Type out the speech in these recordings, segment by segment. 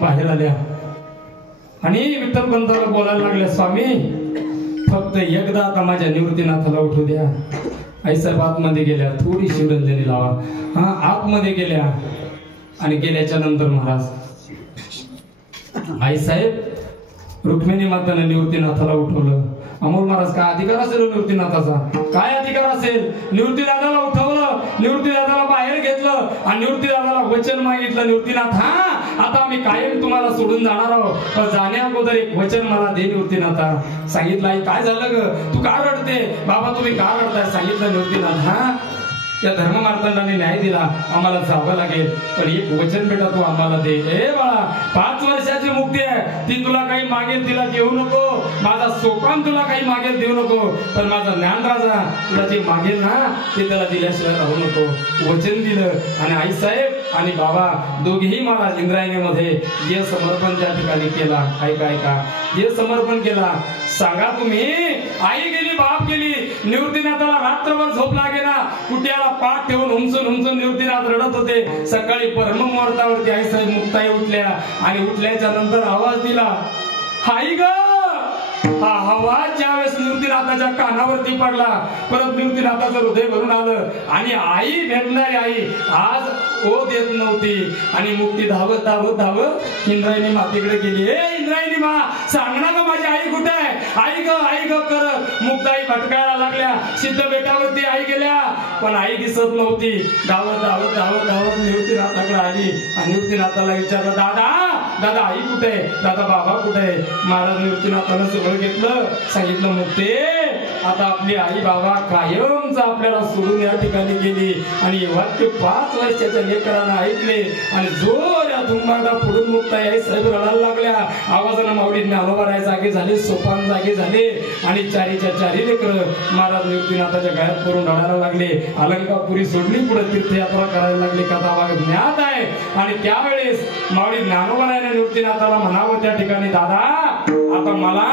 बाहेर आल्या आणि विठ्ठलपंताला बोलायला लागल्या, स्वामी फक्त एकदा आता माझ्या निवृत्तीनाथाला उठू द्या. आईसाहेब आतमध्ये गेल्या, थोडी शिवरंजनी लावा. हा आतमध्ये गेल्या आणि गेल्याच्या नंतर महाराज आईसाहेब रुक्मिणी माताने निवृत्तीनाथाला उठवलं. अमोल महाराज काय अधिकार असेल निवृत्तीनाथाचा? काय अधिकार असेल? निवृत्तीनाथाला उठवलं, निवृत्तीनाथाला बाहेर घेतलं आणि निवृत्तीनाथाला वचन मागितलं, निवृत्तीनाथ हा आता आम्ही कायम तुम्हाला सोडून जाणार आहोत, पण जाण्या अगोदर एक वचन मला दे निवृत्तीनाथा. सांगितलं आई काय झालं ग, तू का रडते? बाबा तुम्ही का रडताय? सांगितलं निवृत्तीनाथ हा या धर्ममार्तंडाने न्याय दिला, आम्हाला जावं लागेल, पण एक वचन बेटा तू आम्हाला दे. ए बाळा 5 वर्षाची मुक्ती आहे, ती तुला काही मागेल तिला देऊ नको, माझा सोपान तुला काही मागेल देऊ नको, पण माझा ज्ञानराजा तुला जे मागेल ना ते त्याला दिल्याशिवाय राहू नको. वचन दिलं आणि आईसाहेब आणि बाबा दोघेही मला इंद्रायणीमध्ये जे समर्पण त्या ठिकाणी केला. ऐका ऐका जे समर्पण केला सांगा तुम्ही. आई गेली, बाप गेली, निवृत्तीनाथाला रात्रभर झोप लागेना, कुट्याला पाठ ठेवून हुमसून हुमसून निवृत्तीनाथ रडत होते. सकाळी ब्रह्म मुहूर्तावरती आईसाहेब मुक्ताई उठल्या आणि उठल्याच्या नंतर आवाज दिला, आई ग. हा आवाज ज्यावेळेस निवृत्तीनाथाच्या कानावरती पडला, परत निवृत्तीनाथाचं हृदय भरून आलं आणि आई भेटणारी आई आज ओ देत नव्हती आणि मुक्ती धावत धावत धावत इंद्रायणी मातेकडे गेली. ए इंद्रायणी मा सांग ना ग माझी आई कुठे आहे? आई ग करत मुक्ताई भटकायला लागल्या. सिद्ध बेटावरती आई गेल्या पण आई दिसत नव्हती. धावत धावत धावत धावत निवृत्तीनाथाकडे आली आणि निवृत्तीनाथाला विचारलं, दादा आई कुठे आहे? दादा बाबा कुठे आहे? महाराज निवृत्तीनाथानं सगळं घेतलं, सांगितलं मुक्ते आता आपली आई बाबा कायमच आपल्याला सोडून या ठिकाणी गेली. आणि हे वाक्य 5 वर्षाच्या लेकरांना ऐकले आणि जोर या धुमाडा फोडून मुक्ताई आई साहेब रडायला लागल्या. आवाजानं माऊली ज्ञानोबा राय जागे झाले, सोपान जागे झाले आणि चारीच्या चारी लेकर महाराज निवृत्तीनाथाच्या गळ्यात करून रडायला लागले. अलंकापुरी सोडली, पुढे तीर्थयात्रा करायला लागली. कथा भाग ज्ञात आहे. आणि त्यावेळेस माऊली ज्ञानोबा राय निवृत्तीनाथाला म्हणावं त्या ठिकाणी, दादा आता मला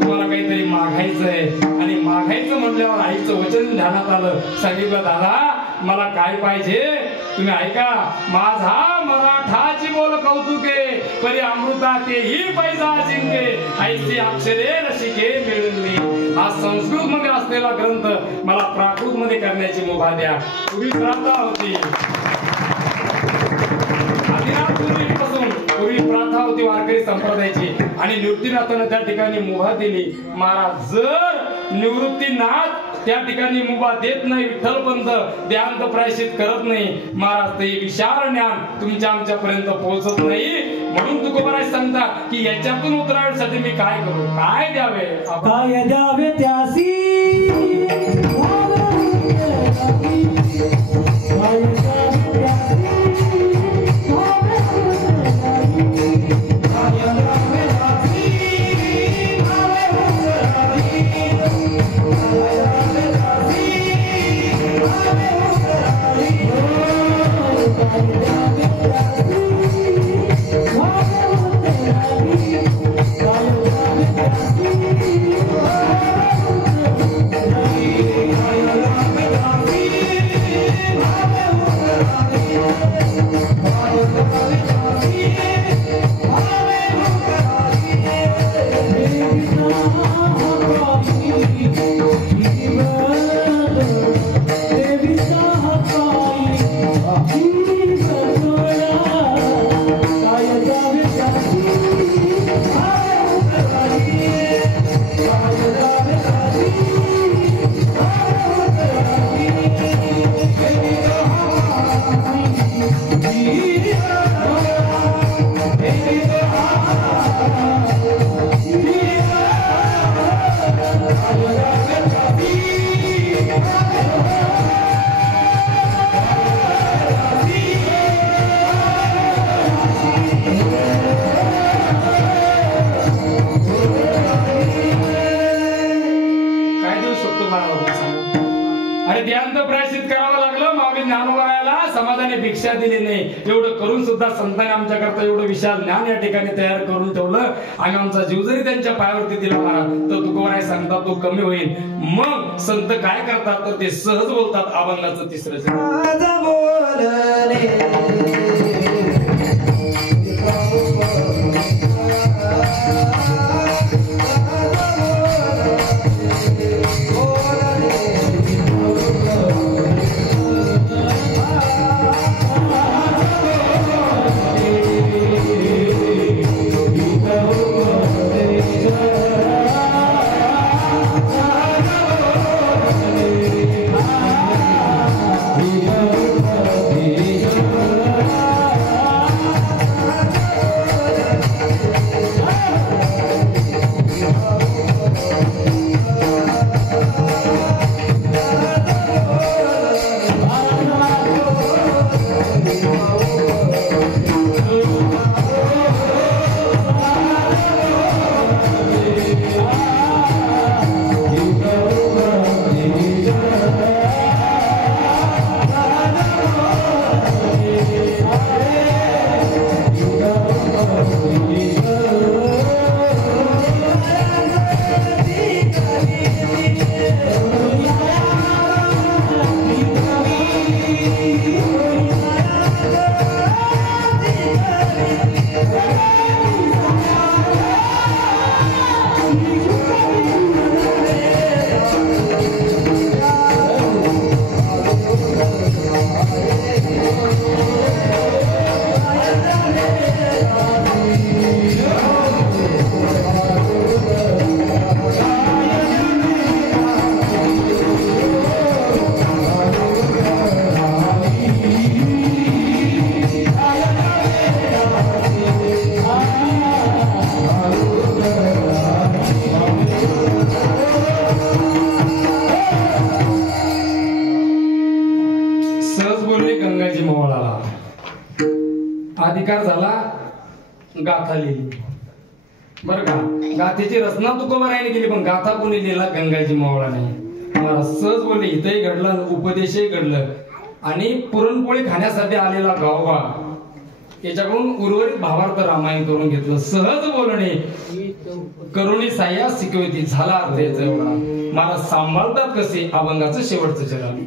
तुम्हाला काहीतरी मागायचंय. आणि मागायचं म्हटल्यावर आईचं वचन ध्यानात आलं. सांगितलं, दादा मला काय पाहिजे तुम्ही ऐका. माझा मराठाची बोल कौतुके, परी अमृता तेही पैसा जिंके, ऐसी अक्षरे रसिके मिळवली. हा संस्कृत मध्ये असलेला ग्रंथ मला प्राकृत मध्ये करण्याची मुभा द्या. पूर्वी प्रथा होती, पूर्वी प्रथा होती वारकरी संप्रदायाची आणि निवृत्तीनाथानं त्या ठिकाणी मुभा दिली. महाराज जर निवृत्तीनाथ त्या ठिकाणी मुभा देत नाही, विठ्ठलपंत देहांत प्रायश्चित करत नाही, महाराज ते विशाल ज्ञान तुमच्या आमच्यापर्यंत पोहोचत नाही. म्हणून तुकोबाराज सांगता की याच्यातून उतरावण्यासाठी मी काय करू, काय द्यावे, काय द्यावे त्यासी होतं सांगा? अरे ध्यान तर प्रायश्चित करावं लागलं. माऊली ज्ञानोबरायाला समाजाने भिक्षा दिली नाही. एवढं करून सुद्धा संतांनी आमच्याकरता एवढं विशाल ज्ञान या ठिकाणी तयार करून ठेवलं. आणि आमचा जीव जरी त्यांच्या पायावरती दिला महाराज तर तुकोबराय सांगतात तो कमी होईल. मग संत काय करतात तर ते सहज बोलतात अभंगाचं तिसरं अधिकार झाला. गाथा लिहिली बर का. गाथेची रचना तुकोबरायाने केली पण गाथा कोणी लिहिला गंगाजी मावळाने. मला सहज बोलले इथंही घडलं उपदेशही घडलं. आणि पुरणपोळी खाण्यासाठी आलेला गावबा याच्याकडून उर्वरित भावार्थ रामायण करून घेतलं. सहज बोलणे करुणी साह्या शिकवती झाला अर्थ याचा एवढा. मला सांभाळतात कसे अभंगाचं शेवटचं चरण.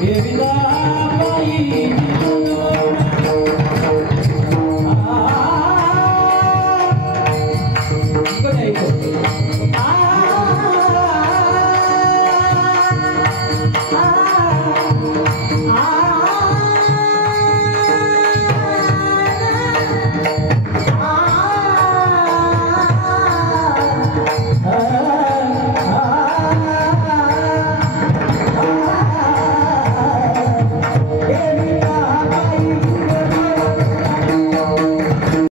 Devi